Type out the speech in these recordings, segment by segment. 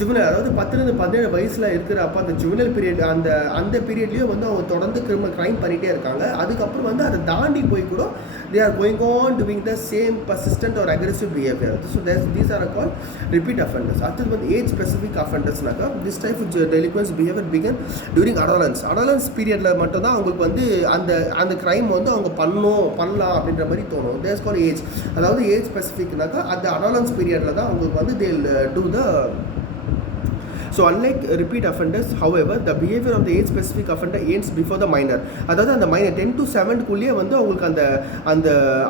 Juvenile அதாவது 10-17 வயசில் இருக்கிறப்ப அந்த ஜுவனல் பீரியட் அந்த பீரியட்லேயும் வந்து அவங்க தொடர்ந்து க்ரைம் பண்ணிகிட்டே இருக்காங்க. அதுக்கப்புறம் வந்து அதை தாண்டி போய் கூட they are going on doing the same persistent or aggressive behavior. So these are called repeat offenders. அடுத்தது வந்து ஏஜ் ஸ்பெசிஃபிக் அஃபெண்டர்ஸ்னாக்கா this type of delinquency behavior begin during adolescence பீரியடில் மட்டும்தான் அவங்களுக்கு வந்து அந்த க்ரைம் வந்து அவங்க பண்ணலாம் அப்படின்ற மாதிரி தோணும். தேர்ஸ் கால் ஏஜ், அதாவது ஏஜ் ஸ்பெசிஃபிக்னாக்கா அந்த adolescence பீரியடில் தான் அவங்களுக்கு வந்து they'll do the. So unlike repeat offenders, however, the behavior of the age specific offender ends before the minor. அதாவது அந்த மைனர் 10 to 7 குள்ளேயே வந்து அவங்களுக்கு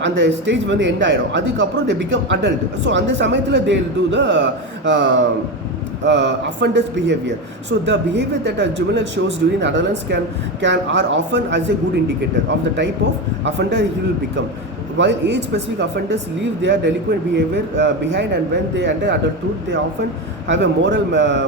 அந்த ஸ்டேஜ் வந்து எண்ட் ஆகிடும். அதுக்கப்புறம் they become adult. ஸோ அந்த சமயத்தில் they will do the offender's behavior. So the behavior that a juvenile shows during adolescence are often as a good indicator of the type of offender he will become. While age-specific offenders leave their delinquent behavior behind, and when they enter adulthood, they often have a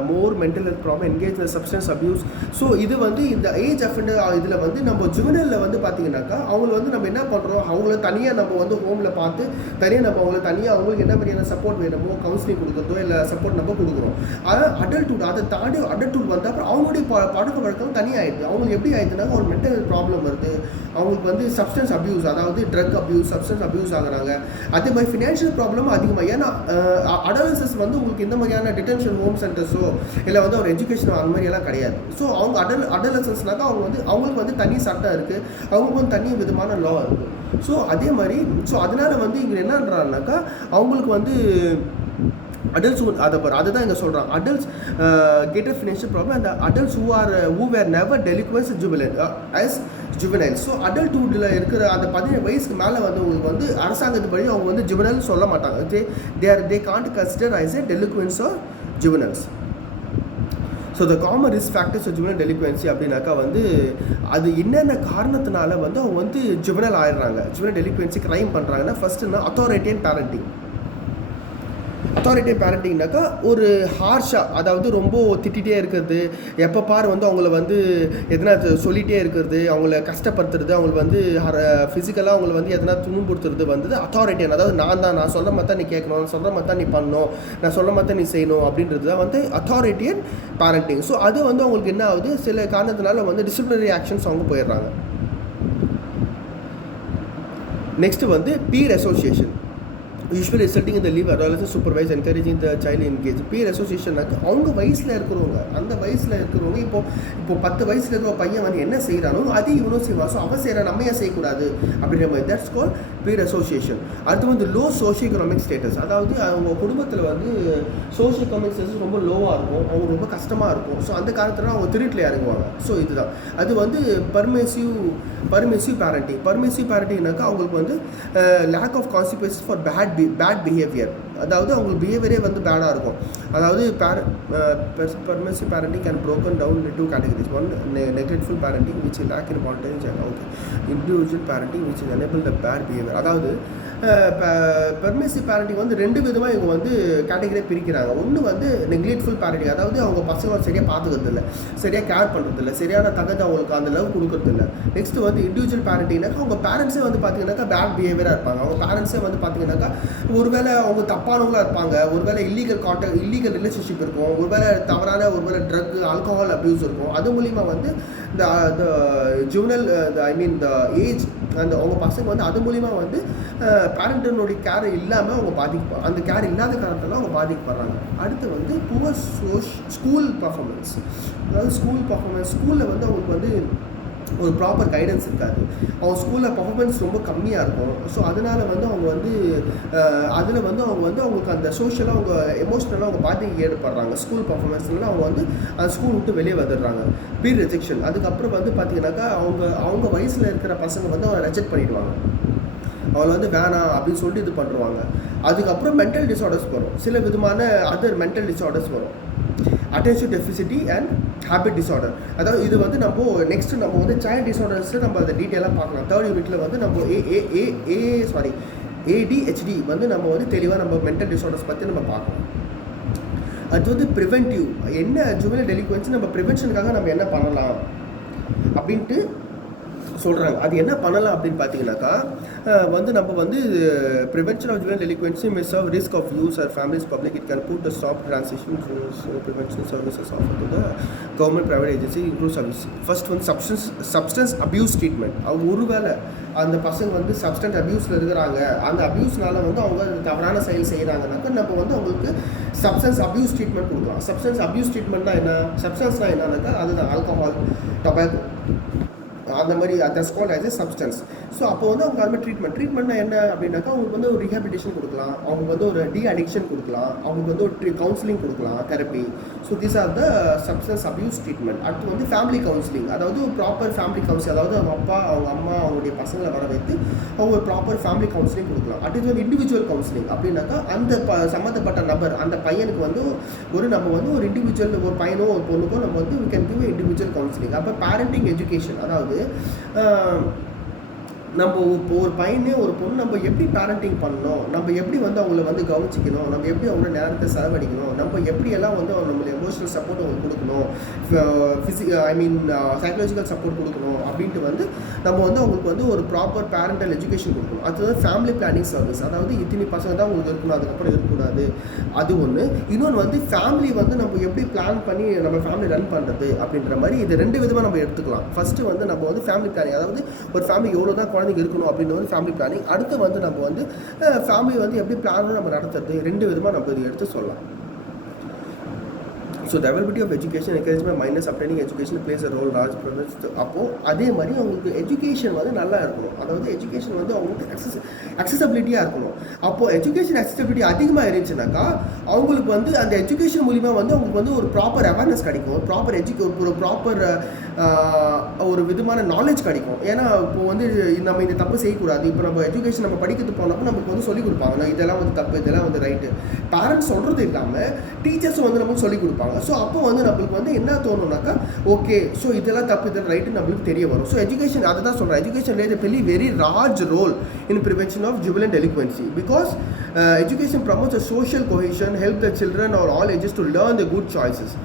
more mental health problem, engage in substance abuse. So இது வந்து இந்த age offender இதில் வந்து நம்ம ஜுவனலில் வந்து பார்த்தீங்கன்னாக்கா அவங்கள வந்து நம்ம என்ன பண்ணுறோம், அவங்கள தனியாக நம்ம வந்து ஹோமில் பார்த்து தனியாக நம்ம அவங்களுக்கு என்ன மாதிரியான சப்போர்ட் வேணுமோ கவுன்சிலிங் கொடுக்குறதோ இல்லை சப்போர்ட் நம்ம கொடுக்குறோம். ஆனால் அடல்ட்ஹுட் அதை தாண்டி அடல்ட்ஹுட் வந்த அப்புறம் அவங்களுடைய பழக்க வழக்கம் தனியாகிடுது. அவங்களுக்கு எப்படி ஆயிடுதுனாக்கா ஒரு மென்டல் ஹெல்த் ப்ராப்ளம் வருது, அவங்களுக்கு வந்து சப்ஸ்டன்ஸ் அப்யூஸ், அதாவது ட்ரக் அப்யூஸ், சப்ஸ்டன்ஸ் அப்யூஸ் ஆகுறாங்க. அதே மாதிரி ஃபினான்ஷியல் ப்ராப்ளம் அதிகமாக. ஏன்னா அடலசன்ஸ் வந்து உங்களுக்கு இந்த மாதிரியான டிடென்ஷன் ஹோம் சென்டர்ஸோ இல்லை வந்து ஒரு எஜுகேஷனோ அந்த மாதிரி எல்லாம் கிடையாது. ஸோ அவங்க அடலசன்ஸ்னாக்கா அவங்களுக்கு வந்து தனி சட்டம் இருக்குது, அவங்களுக்கு வந்து தனி விதமான லா இருக்குது. ஸோ அதே மாதிரி அதனால் வந்து இங்கே என்னன்றாங்கனாக்கா அவங்களுக்கு வந்து adults அதுதான் இங்கே சொல்கிறாங்க. adults get a financial problem, and the adults who were never delinquents as juveniles. So அடல்ட்ஹுட்டில் இருக்கிற அந்த 17 வயசுக்கு மேலே வந்து உங்களுக்கு வந்து அரசாங்கத்துப்படி அவங்க வந்து ஜுவனல் சொல்ல மாட்டாங்க. they can't consider as a delinquents or juveniles. So the common risk factors of juvenile delinquency அப்படின்னாக்கா வந்து அது என்னென்ன காரணத்தினால வந்து அவங்க வந்து ஜுவனல் ஆயிடுறாங்க, ஜுவனல் டெலிக்வன்சி க்ரைம் பண்ணுறாங்கன்னா ஃபஸ்ட்டுன்னா அத்தாரிட்டியன் பேரண்டிங். அத்தாரிட்டி பேரண்டிங்னாக்கா ஒரு ஹார்ஷாக, அதாவது ரொம்ப திட்டிகிட்டே இருக்கிறது, எப்போ பார் வந்து அவங்கள வந்து எதனா சொல்லிகிட்டே இருக்கிறது, அவங்கள கஷ்டப்படுத்துறது, அவங்களுக்கு வந்து ஃபிசிக்கலாக அவங்கள வந்து எதனா துன்புறுத்துறது வந்து அத்தாரிட்டியன். அதாவது நான் சொல்ல மாதிரி தான் நீ கேட்கணும், நான் சொல்ல மாதிரி தான் நீ பண்ணணும், நான் சொல்ல மாதிரி தான் நீ செய்யணும் அப்படின்றது தான் வந்து அத்தாரிட்டியன் பேரண்டிங். ஸோ அது வந்து அவங்களுக்கு என்ன ஆகுது, சில காரணத்தினால வந்து டிசிப்ளினரி ஆக்ஷன்ஸ் அவங்க போயிடுறாங்க. நெக்ஸ்ட்டு வந்து பீர் அசோசியேஷன், யூஸ்வலி ரிசல்ட்டிங் இந்த leave adolescent supervise encouraging the child engage. Peer அசோசியேஷன்னாக்க அவங்க வயசில் இருக்கிறவங்க, அந்த வயசில் இருக்கிறவங்க இப்போ 10 வயசில் இருக்கிற பையன் வந்து என்ன செய்கிறானோ அது இவனும் செய்வான். ஸோ அவன் செய்கிறான், நம்ம ஏன் செய்யக்கூடாது அப்படின்ற மாதிரி, தட்ஸ் கால் பீர் அசோசியேஷன். அடுத்து வந்து லோ சோஷியோ எக்கனாமிக் ஸ்டேட்டஸ், அதாவது அவங்க குடும்பத்தில் வந்து சோஷியோ எக்கனாமிக் ஸ்டேட்டஸ் ரொம்ப லோவாக இருக்கும், அவங்க ரொம்ப கஷ்டமாக இருக்கும். ஸோ அந்த காலத்தில் அவங்க திருட்டில் இறங்குவாங்க. ஸோ இதுதான் அது வந்து பர்மிசிவ் பேரண்டிங்னாக்கா அவங்களுக்கு வந்து lack of consequences for bad behaviour, அதாவது அவங்களுக்கு பிஹேவியரே வந்து பேடாக இருக்கும். அதாவது permissive parenting can broken down into 2 categories. One, neglectful parenting which lack in importance, and individual parenting which enable the bad behavior. அதாவது பெர்மிசிவ் பேரண்டிங் வந்து 2 விதமாக இவங்க வந்து கேட்டகரியாக பிரிக்கிறாங்க. ஒன்று வந்து நெக்லெக்ட்ஃபுல் பேரண்டிங், அதாவது அவங்க பசங்க சரியாக பார்த்துக்கிறதில்ல, சரியாக கேர் பண்ணுறதில்ல, சரியான தகுந்த அவங்களுக்கு அந்த லவ் கொடுக்குறதில்ல. நெக்ஸ்ட்டு வந்து இண்டிவிஜுவல் பேரண்டிங்னாக்கா அவங்க பேரண்ட்ஸே வந்து பார்த்தீங்கன்னாக்கா பேட் பிஹேவியராக இருப்பாங்க. அவங்க பேரண்ட்ஸே வந்து பார்த்தீங்கன்னாக்கா ஒருவேளை அவங்க தப்பானவங்களாக இருப்பாங்க, ஒருவேளை இல்லீகல் ரிலேஷன்ஷிப் இருக்கும், ஒருவேளை ட்ரக் ஆல்கஹால் அப்யூஸ் இருக்கும். அது மூலிமா வந்து இந்த ஜுவனல் த ஏஜ் அந்த அவங்க பசங்க வந்து அது மூலிமா வந்து பேரண்ட்டினுடைய கேர் இல்லாமல் அவங்க பாதிக்கப்படுறாங்க, அந்த கேர் இல்லாத காரணத்தில் அவங்க பாதிக்கப்படுறாங்க. அடுத்து வந்து புவர் ஸ்கூல் பர்ஃபார்மன்ஸ், அதாவது ஸ்கூலில் வந்து அவங்களுக்கு வந்து ஒரு ப்ராப்பர் கைடன்ஸ் இருக்காது, அவங்க ஸ்கூலில் பர்ஃபார்மன்ஸ் ரொம்ப கம்மியாக இருக்கும். ஸோ அதனால் வந்து அவங்க வந்து அதில் வந்து அவங்களுக்கு அந்த சோஷியலாக அவங்க எமோஷ்னலாக அவங்க பாதிக்கு ஏற்படுறாங்க. ஸ்கூல் பர்ஃபார்மன்ஸ்னால அவங்க வந்து அந்த ஸ்கூல் விட்டு வெளியே வந்துடுறாங்க. பீர் ரிஜெக்ஷன், அதுக்கப்புறம் வந்து பார்த்திங்கனாக்கா அவங்க வயசில் இருக்கிற பசங்க வந்து அவங்க ரிஜெக்ட் பண்ணிவிடுவாங்க, அவளை வந்து வேணாம் அப்படின்னு சொல்லிட்டு இது பண்ணுவாங்க. அதுக்கப்புறம் மென்டல் டிஸார்டர்ஸ் வரும், சில விதமான அதர் மென்டல் டிஸார்டர்ஸ் வரும், அட்டென்ஷன் டெஃபிசிட்டி அண்ட் ஹேபிட் டிஸார்டர். அதாவது இது வந்து நம்ம வந்து சைல்ட் டிஸார்டர்ஸை நம்ம அதை டீட்டெயிலாக பார்க்கலாம். 3rd யூனிட்டில் வந்து நம்ம ADHD வந்து நம்ம வந்து தெளிவாக நம்ம மென்டல் டிஸார்டர்ஸ் பற்றி நம்ம பார்க்கலாம். அது வந்து ப்ரிவென்டிவ், என்ன ஜுவனல் டெலிக்வன்சி நம்ம ப்ரிவென்ஷனுக்காக நம்ம என்ன பண்ணலாம் அப்படின்ட்டு சொல்கிறாங்க. அது என்ன பண்ணலாம் அப்படின்னு பார்த்தீங்கன்னாக்கா, வந்து நம்ம வந்து prevention of juvenile delinquency may serve risk of youth or families public. It can put the stop transition prevention services offer to the government private agency include service. First வந்து சப்ஸ்டன்ஸ் அபியூஸ் ட்ரீட்மெண்ட். அவங்க ஒருவேளை அந்த பசங்க வந்து substance அபியூஸில் இருக்கிறாங்க, அந்த அபியூஸ்னால வந்து அவங்க தவறான செயல் செய்கிறாங்கனாக்கா நம்ம வந்து அவங்களுக்கு சப்ஸ்டன்ஸ் அபியூஸ் ட்ரீட்மெண்ட் கொடுக்கலாம். சப்ஸ்டன்ஸ் அபியூஸ் ட்ரீட்மெண்ட்னா என்ன? சப்ஸ்டன்ஸ்னால் என்னன்னாக்கா அதுதான் ஆல்கஹால், டொபாக்கோ, அந்த மாதிரி that's called as a substance. So அப்போ வந்து அவங்க அது மாதிரி ட்ரீட்மெண்ட்னா என்ன அப்படின்னாக்கா அவங்களுக்கு வந்து ஒரு ரீஹாபிலிட்டேஷன் கொடுக்கலாம், அவங்களுக்கு வந்து ஒரு அடிக்ஷன் கொடுக்கலாம், அவங்களுக்கு வந்து ஒரு கவுன்சிலிங் கொடுக்கலாம், therapy. So these are the substance abuse treatment. அடுத்து வந்து ஃபேமிலி கவுன்சிலிங், அதாவது ஒரு ப்ராப்பர் ஃபேமிலி கவுன்சிலிங், அதாவது அவங்க அப்பா அவங்க அம்மா அவங்களுடைய பசங்களை வர வைத்து அவங்க ஒரு ப்ராப்பர் ஃபேமிலி கவுன்சிலிங் கொடுக்கலாம். அடுத்து வந்து இண்டிவிஜுவல் கவுன்சிலிங் அப்படின்னாக்கா அந்த சம்மந்தப்பட்ட நபர் அந்த பையனுக்கு வந்து நம்ம வந்து ஒரு இண்டிவிஜுவல் ஒரு பையனோ ஒரு பொண்ணுக்கோ நம்ம வந்து we can give individual counselling. அப்போ பேரண்டிங் எஜுகேஷன், அதாவது நம்ம இப்போ ஒரு பையனே ஒரு பொண்ணு நம்ம எப்படி பேரண்டிங் பண்ணணும், நம்ம எப்படி வந்து அவங்கள வந்து கவனிச்சிக்கணும், நம்ம எப்படி அவங்கள நேரத்தை செலவழிக்கணும், நம்ம எப்படியெல்லாம் வந்து நம்மளோட எமோஷனல் சப்போர்ட் அவங்களுக்கு கொடுக்கணும், சைக்கலாஜிக்கல் சப்போர்ட் கொடுக்கணும் அப்படின்ட்டு வந்து நம்ம வந்து அவங்களுக்கு வந்து ஒரு ப்ராப்பர் பேரண்டல் எஜுகேஷன் கொடுக்கணும். அதுதான் ஃபேமிலி பிளானிங் சர்வீஸ். அதாவது இத்தனை பசங்க தான் உங்களுக்கு இருக்கணும், அதுக்கப்புறம் இருக்கக்கூடாது, அது ஒன்று. இன்னொன்று வந்து ஃபேமிலி வந்து நம்ம எப்படி பிளான் பண்ணி நம்ம ஃபேமிலி ரன் பண்ணுறது அப்படின்ற மாதிரி இது ரெண்டு விதமாக நம்ம எடுத்துக்கலாம். ஃபஸ்ட்டு வந்து நம்ம வந்து ஃபேமிலி பிளானிங், அதாவது ஒரு ஃபேமிலி எவ்வளோ தான் குழந்தைங்க இருக்கணும் அப்படின்ற வந்து ஃபேமிலி பிளானிங். அடுத்து வந்து நம்ம வந்து ஃபேமிலி வந்து எப்படி பிளான் நம்ம நடத்துறது, ரெண்டு விதமாக நம்ம இது எடுத்து சொல்லலாம். So the availability of education encouragement minus obtaining education place a role large preference. அப்போது அதே மாதிரி அவங்களுக்கு எஜுகேஷன் வந்து நல்லா இருக்கணும், அதாவது எஜுகேஷன் வந்து அவங்களுக்கு அக்சசபிலிட்டியாக இருக்கணும். அப்போது எஜுகேஷன் அக்சசபிலிட்டி அதிகமாக இருந்துச்சுனாக்கா அவங்களுக்கு வந்து அந்த எஜுகேஷன் மூலிமா வந்து அவங்களுக்கு வந்து ஒரு ப்ராப்பர் அவேர்னஸ் கிடைக்கும், ஒரு ப்ராப்பர் ஒரு விதமான நாலேஜ் கிடைக்கும். ஏன்னா இப்போ வந்து நம்ம இந்த தப்பு செய்யக்கூடாது, இப்போ நம்ம எஜுகேஷன் நம்ம படிக்கிறது போனப்போ நமக்கு வந்து சொல்லிக் கொடுப்பாங்க இதெல்லாம் வந்து தப்பு, இதெல்லாம் வந்து ரைட்டு. பேரண்ட்ஸ் சொல்கிறது இல்லாமல் டீச்சர்ஸும் வந்து நமக்கு சொல்லிக் கொடுப்பாங்க. ஸோ அப்போ வந்து நம்மளுக்கு வந்து என்ன தோணுனாக்கா, ஓகே ஸோ இதெல்லாம் தப்பு இதெல்லாம் ரைட்டு நம்மளுக்கு தெரிய வரும். ஸோ எஜுகேஷன் அதை தான் சொல்கிறேன், education plays very large role in prevention of juvenile delinquency because education promotes a social cohesion, help the children are all ages to learn the good choices.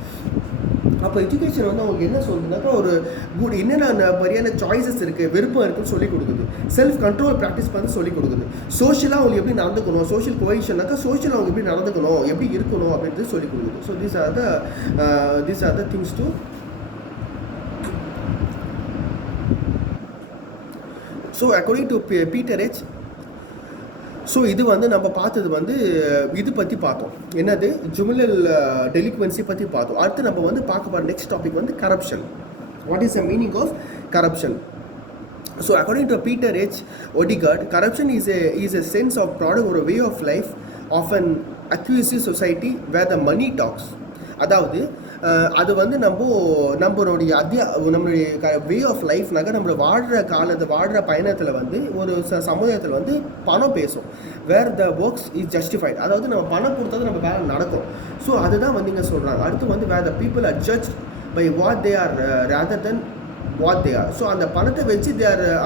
அப்போ எஜுகேஷன் வந்து அவங்களுக்கு என்ன சொல்லுதுனாக்கா ஒரு குட் என்னென்ன மாதிரியான சாய்ஸஸ் இருக்குது, விருப்பம் இருக்குன்னு சொல்லிக் கொடுக்குது, செல்ஃப் கண்ட்ரோல் ப்ராக்டிஸ் பண்ணி சொல்லிக் கொடுக்குது, சோஷியலாக அவங்களுக்கு எப்படி நடந்துக்கணும், சோஷியல் கோஹெஷன்னாக்கா சோஷியல் அவங்க எப்படி நடந்துக்கணும், எப்படி இருக்கணும் அப்படின்றது சொல்லிக் கொடுக்குது. So these are the things to. So according to Peter H. So இது வந்து நம்ம பார்த்தது வந்து இது பற்றி பார்த்தோம், என்னது ஜுவனல் டெலிக்வென்சி பற்றி பார்த்தோம். அடுத்து நம்ம வந்து பார்க்க போகிற நெக்ஸ்ட் டாபிக் வந்து corruption. What is the meaning of corruption? So according to Peter H. Odegaard, corruption is a sense of product or a way of life of an acquisitive society where the money talks. அதாவது அது வந்து நம்மளுடைய way of லைஃப்னாக்கா நம்மளோட வாழ்கிற பயணத்தில் வந்து ஒரு சமுதாயத்தில் வந்து பணம் பேசும். வேர் த ஒர்க்ஸ் இஸ் ஜஸ்டிஃபைட், அதாவது நம்ம பணம் கொடுத்தது நம்ம வேலை நடக்கும். ஸோ அதுதான் வந்து இங்கே சொல்கிறாங்க. அடுத்து வந்து where the people are judge by what they are rather than what they are. So அந்த பணத்தை வச்சு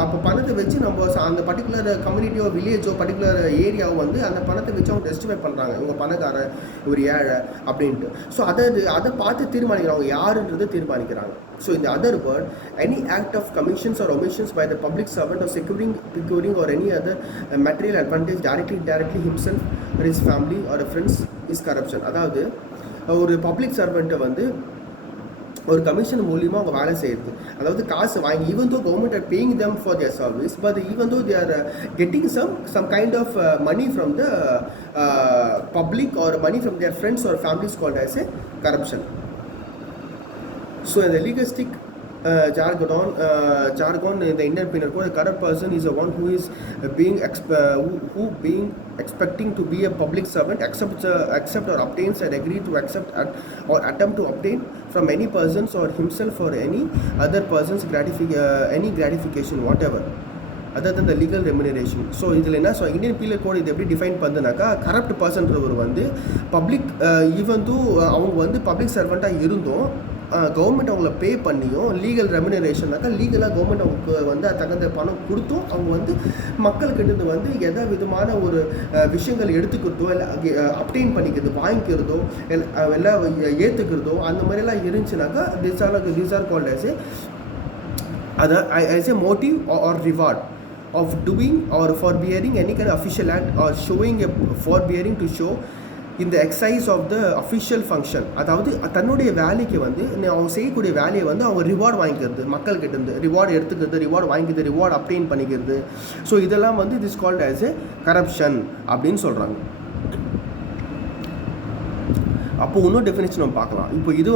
அப்போ பணத்தை வச்சு நம்ம அந்த பர்டிகுலர் கம்யூனிட்டியோ வில்லேஜோ பர்டிகுலர் ஏரியாவோ வந்து அந்த பணத்தை வச்சு அவங்க ஜஸ்டிஃபை பண்ணுறாங்க, இவங்க பணக்காரன் இவர் ஏழை அப்படின்ட்டு. ஸோ அதை பார்த்து தீர்மானிக்கிறாங்க, யாருன்றது தீர்மானிக்கிறாங்க. ஸோ இந்த other word, any act of commissions or omissions by the public servant of securing or any other material advantage directly himself or his family or friends is corruption. அதாவது ஒரு பப்ளிக் சர்வெண்ட்டை வந்து ஒரு கமிஷன் மூலியமாக அவங்க வேலை செய்யுது, அதாவது காசு வாங்கி even though government are paying them for their service, but even though they are getting some kind of money from the public or money from their friends or families called as a corruption. So in the legalistic jargon in the Indian Penal Code, a corrupt person is the one who is being expecting to be a public servant, accept or obtains and agree to accept or attempt to obtain from any persons or himself or any other person's any gratification whatever other than the legal remuneration. So இதில் என்ன Indian penal code இது எப்படி define பண்ணுனாக்கா, corrupt பர்சன்றவர் வந்து public even தூ அவங்க வந்து public சர்வெண்ட்டாக இருந்தும் government அவங்கள பே பண்ணியும் லீகல் ரெமுனரேஷன்னாக்கா லீகலாக கவர்மெண்ட் அவங்களுக்கு வந்து தகுந்த பணம் கொடுத்தும் அவங்க வந்து மக்கள்கிட்ட வந்து எந்த விதமான ஒரு விஷயங்கள் எடுத்துக்கிறதோ இல்லை அப்டெயின் பண்ணிக்கிறது வாங்கிக்கிறதோ எல்லாம் ஏற்றுக்கிறதோ அந்த மாதிரிலாம் இருந்துச்சுனாக்கா these are called as a other as a motive or reward of doing or forbearing any kind of official act or showing a forbearing to show in the exercise of the official function. அதாவது தன்னுடைய வேலைக்கு வந்து அவங்க செய்யக்கூடிய வேலையை வந்து அவங்க reward வாங்கிக்கிறது, மக்கள்கிட்ட இருந்து ரிவார்டு எடுத்துக்கிறது, ரிவார்டு வாங்கிக்கிறது, ரிவார்டு அப்டெயின் பண்ணிக்கிறது. ஸோ இதெல்லாம் வந்து it is called as a corruption அப்படின்னு சொல்கிறாங்க. அப்போ இன்னும் டெஃபினேஷன் நம்ம பார்க்கலாம். இப்போ இது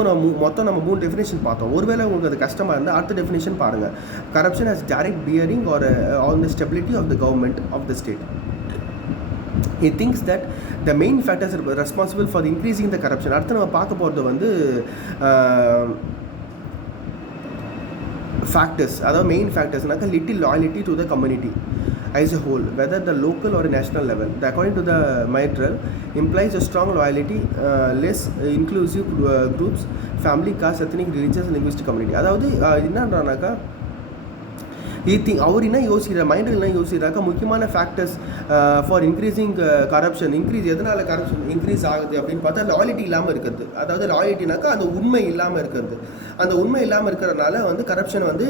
மொத்தம் நம்ம 3 டெஃபினேஷன் பார்த்தோம். ஒருவேளை உங்களுக்கு அது கஷ்டமாக இருந்தால் அடுத்த டெஃபினேஷன் பாருங்கள். Corruption has direct bearing or on the stability of the government of the state. He thinks that the main factors are responsible for increasing the corruption. அடுத்து நம்ம பார்க்க போகிறது வந்து ஃபேக்டர்ஸ், அதாவது main ஃபேக்டர்ஸ்னாக்கா little loyalty to the community as a whole, whether the local or national level. According to the Maitrel, implies a strong loyalty, less inclusive groups, family, caste, ethnic, religious, linguistic community. அதாவது என்னன்றானாக்கா அவர் என்ன யோசிக்கிறார், மைண்டில் என்ன யோசிக்கிறாக்கா முக்கியமான factors for increasing corruption. எதனால் corruption increase ஆகுது அப்படின்னு பார்த்தா லாயல்ட்டி இல்லாமல் இருக்கிறது. அதாவது லாயல்ட்டினாக்கா அந்த உண்மை இல்லாமல் இருக்கிறது. அந்த உண்மை இல்லாமல் இருக்கிறதுனால வந்து கரப்ஷன் வந்து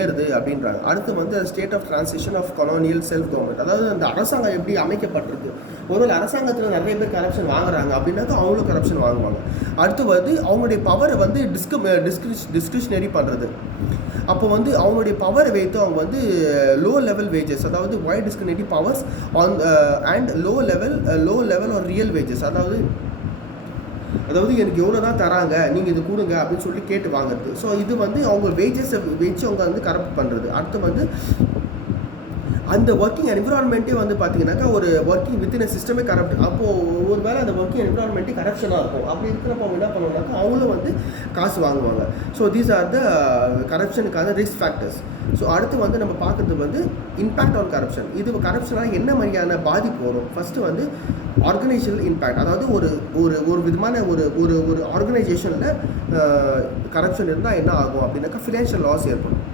ஏறுது அப்படின்றாங்க. அடுத்து வந்து state of transition of colonial self government. அதாவது அந்த அரசாங்கம் எப்படி அமைக்கப்பட்டிருக்கு, ஒருவேளை அரசாங்கத்தில் நிறைய பேர் கரப்ஷன் வாங்குறாங்க அப்படின்னாக்கா அவங்களும் கரப்ஷன் வாங்குவாங்க. அடுத்து வந்து அவங்களுடைய பவரை வந்து டிஸ்கிரிஷனரி பண்ணுறது. அப்போ வந்து அவங்களுடைய பவரை வைத்து அவங்க வந்து லோ லெவல் வேஜஸ், அதாவது wide discriminative powers on and low level or real wages, அதாவது எனக்கு எவ்வளோ தான் தராங்க நீங்கள் இது கொடுங்க அப்படின்னு சொல்லி கேட்டு வாங்குறது. ஸோ இது வந்து அவங்க வேஜஸை வச்சு அவங்க வந்து கரப்ட் பண்ணுறது. அடுத்து வந்து அந்த ஒர்க்கிங் என்விரான்மெண்ட்டே வந்து பார்த்தீங்கன்னாக்கா ஒரு ஒர்க்கிங் வித்தின் சிஸ்டமே கரப்ட். அப்போது ஒரு வேளை அந்த ஒர்க்கிங் என்விரான்மெண்ட்டே கரப்ஷனாக இருக்கும். அப்படி இருக்கிறப்ப அவங்க என்ன பண்ணுவாங்கனாக்கா அவங்களும் வந்து காசு வாங்குவாங்க. ஸோ தீஸ் ஆர் த கரப்ஷனுக்கான ரிஸ்க் ஃபேக்டர்ஸ். ஸோ அடுத்து வந்து நம்ம பார்க்குறது வந்து இம்பேக்ட் ஆன் கரப்ஷன். இது கரப்ஷனால் என்ன மாதிரியான பாதிப்பு வரும்? ஃபஸ்ட்டு வந்து ஆர்கனைசேஷனல் இம்பேக்ட், அதாவது ஒரு விதமான ஒரு ஆர்கனைசேஷனில் கரப்ஷன் இருந்தால் என்ன ஆகும் அப்படின்னாக்கா ஃபினான்ஷியல் லாஸ் ஏற்படும்.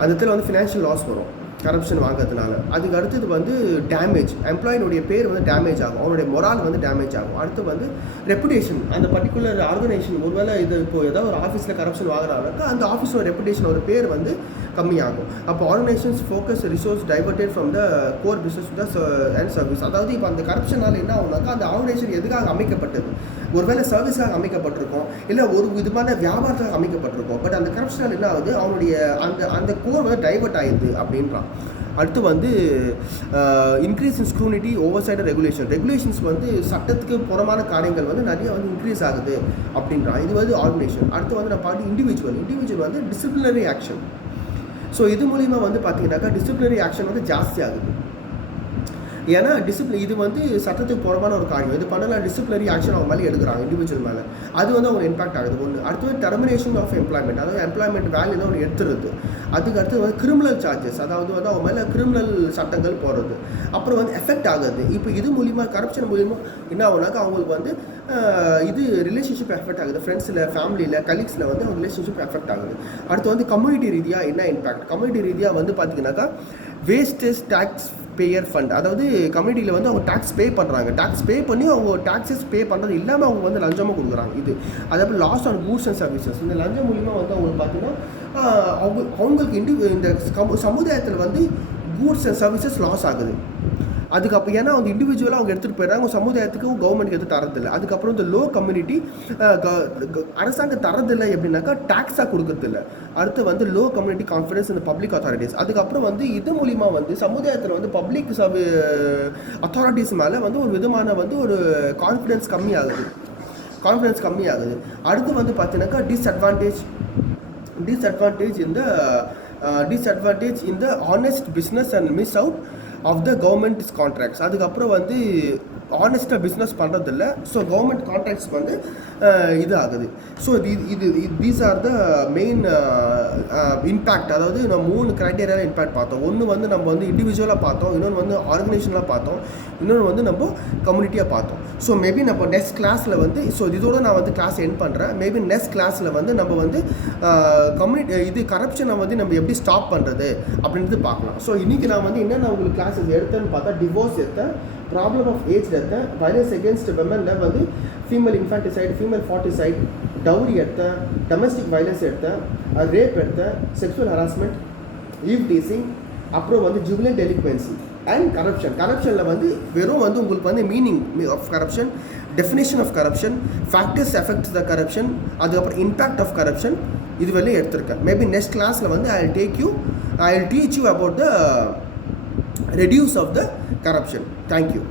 அந்த இடத்துல வந்து ஃபினான்ஷியல் லாஸ் வரும் கரப்ஷன் வாங்கிறதுனால. அதுக்கு அடுத்தது வந்து டேமேஜ், எம்ப்ளாயினுடைய பேர் வந்து டேமேஜ் ஆகும், அவனுடைய மொரால் வந்து டேமேஜ் ஆகும். அடுத்து வந்து ரெப்புடேஷன், அந்த பர்டிகுலர் ஆர்கனைசேஷன் ஒருவேளை இது இப்போ ஏதாவது ஒரு ஆஃபீஸில் கரப்ஷன் வாங்குறாங்கனாக்கா அந்த ஆஃபீஸோட ரெப்புடேஷன் ஒரு பேர் வந்து கம்மியாகும். அப்போ organisations focus resource diverted from the core business and service. அதாவது இப்போ அந்த கரப்ஷனால் என்ன ஆகுனாக்கா அந்த ஆர்கனைசேஷன் எதுக்காக அமைக்கப்பட்டது, ஒருவேளை சர்வீஸாக அமைக்கப்பட்டிருக்கோம், இல்லை ஒரு விதமான வியாபாரத்துக்காக அமைக்கப்பட்டிருக்கோம். பட் அந்த கரப்ஷனால் என்ன ஆகுது, அவனுடைய அந்த கோர் வந்து டைவர்ட் ஆகிடுது அப்படின்றான். அடுத்து வந்து இன்க்ரீஸ் இன் ஸ்க்ரூனிட்டி ஓவர்சைட் ரெகுலேஷன்ஸ் வந்து சட்டத்துக்கு புறமான காரியங்கள் வந்து நிறைய வந்து இன்க்ரீஸ் ஆகுது அப்படின்றான். இது வந்து ஆர்கனைசேஷன். அடுத்து வந்து நான் பாட்டு இண்டிவிஜுவல் வந்து டிசிப்ளினரி ஆக்ஷன். ஸோ இது மூலிமா வந்து பார்த்தீங்கன்னாக்கா டிசிப்ளினரி ஆக்ஷன் வந்து ஜாஸ்தி ஆகுது. ஏன்னா இது வந்து சட்டத்துக்கு புறமான ஒரு காரியம். இது பண்ணலாம் டிசிப்ளினரி ஆக்ஷன் அவங்க மேலே எடுக்கிறாங்க இண்டிவிஜுவல் மேலே. அது வந்து அவங்க இம்பாக்ட் ஆகுது ஒன்று. அடுத்து டெர்மினேஷன் ஆஃப் எம்ப்ளாய்மெண்ட், அதாவது எம்ப்ளாய்மெண்ட் வேல்யூ தான் அவங்க எடுத்துருது. அதுக்கு அடுத்து வந்து கிரிமினல் சார்ஜஸ், அதாவது வந்து அவங்க மேலே கிரிமினல் சட்டங்கள் போடுறது. அப்புறம் வந்து எஃபெக்ட் ஆகுது. இப்போ இது மூலிமா கரப்ஷன் மூலிமா என்ன ஆகுனாக்கா அவங்களுக்கு வந்து இது ரிலேஷன்ஷிப் எஃபெக்ட் ஆகுது. ஃப்ரெண்ட்ஸில், ஃபேமிலியில், கலீக்ஸில் வந்து அவங்க ரிலேஷன்ஷிப் எஃபெக்ட் ஆகுது. அடுத்து வந்து கம்யூனிட்டி ரீதியாக என்ன இம்பாக்ட், கம்யூனிட்டி ரீதியாக வந்து பார்த்தீங்கன்னாக்கா வேஸ்டேஜ் டேக்ஸ் பேயர் ஃபண்ட், அதாவது கம்யூனிட்டியில் வந்து அவங்க டேக்ஸ் பே பண்ணுறாங்க, டேக்ஸ் பே பண்ணி அவங்க டேக்ஸஸ் பே பண்ணுறது இல்லாமல் அவங்க வந்து லஞ்சமாக கொடுக்குறாங்க. இது அதே loss on goods and services. இந்த லஞ்சம் மூலிமா வந்து அவங்களுக்கு பார்த்தீங்கன்னா அவங்களுக்கு இந்த சமுதாயத்தில் வந்து கூட்ஸ் அண்ட் சர்வீசஸ் லாஸ் ஆகுது. அதுக்கப்புறம் ஏன்னா அவங்க இண்டிவிஜுவலாக அவங்க எடுத்துகிட்டு போயிடுறாங்க, சமுதாயத்துக்கும் கவர்மெண்ட்டுக்கு எடுத்து தரதில்லை. அதுக்கப்புறம் இந்த லோ கம்யூனிட்டி அரசாங்கம் தரதில்லை எப்படின்னாக்கா டேக்ஸாக கொடுக்கறதில்ல. அடுத்து வந்து லோ கம்யூனிட்டி கான்ஃபிடன்ஸ் இந்த பப்ளிக் அத்தாரிட்டிஸ். அதுக்கப்புறம் வந்து இது மூலிமா வந்து சமுதாயத்தில் வந்து பப்ளிக் அத்தாரிட்டிஸ் மேலே வந்து ஒரு விதமான வந்து ஒரு கான்ஃபிடன்ஸ் கம்மியாகுது. அடுத்து வந்து பார்த்தீங்கன்னாக்கா disadvantage in the honest business and miss out of the government's contracts. அதுக்கப்புறம் வந்து ஆனஸ்ட்டாக பிஸ்னஸ் பண்ணுறதில்ல. ஸோ கவர்மெண்ட் கான்ட்ராக்ட்ஸ் வந்து இது ஆகுது. So these are the main impact. அதாவது நம்ம 3 க்ரைட்டீரியாவில் இம்பேக்ட் பார்த்தோம். ஒன்று வந்து நம்ம வந்து இண்டிவிஜுவலாக பார்த்தோம், இன்னொன்று வந்து ஆர்கனைசேஷனாக பார்த்தோம், இன்னொன்று வந்து நம்ம கம்யூனிட்டியாக பார்த்தோம். ஸோ மேபி நம்ம நெக்ஸ்ட் கிளாஸில் வந்து இதோட நான் வந்து கிளாஸ் எண்ட் பண்ணுறேன். மேபி நெக்ஸ்ட் கிளாஸில் வந்து நம்ம வந்து கம்யூனிட்டி கரப்ஷனை வந்து நம்ம எப்படி ஸ்டாப் பண்ணுறது அப்படின்றது பார்க்கலாம். ஸோ இன்றைக்கி நான் வந்து என்னென்ன உங்களுக்கு கிளாஸஸ் எடுத்தேன்னு பார்த்தா டிவோர்ஸ் எடுத்தேன், ப்ராப்ளம் ஆஃப் ஏஜ் எடுத்தேன், வயலன்ஸ் அகேன்ஸ்ட் விமனில் வந்து ஃபீமேல் இன்ஃபான்டிசைட், ஃபீமேல் ஃபார்ட்டிசைட், டவுரி எடுத்தேன், டொமஸ்டிக் வயலன்ஸ் எடுத்தேன், ரேப் எடுத்தேன், செக்ஷுவல் ஹராஸ்மெண்ட், ஈவ் டீசிங், அப்புறம் வந்து ஜுபிலன் டெலிக்வன்சி அண்ட் கரப்ஷன். கரப்ஷனில் வந்து வெறும் வந்து உங்களுக்கு வந்து meaning of corruption, definition of corruption, factors effects the corruption, அதுக்கப்புறம் இம்பேக்ட் ஆஃப் கரப்ஷன், இது வெளியே எடுத்திருக்கேன். மேபி நெக்ஸ்ட் கிளாஸில் வந்து I will teach you about the reduce of the corruption. Thank you.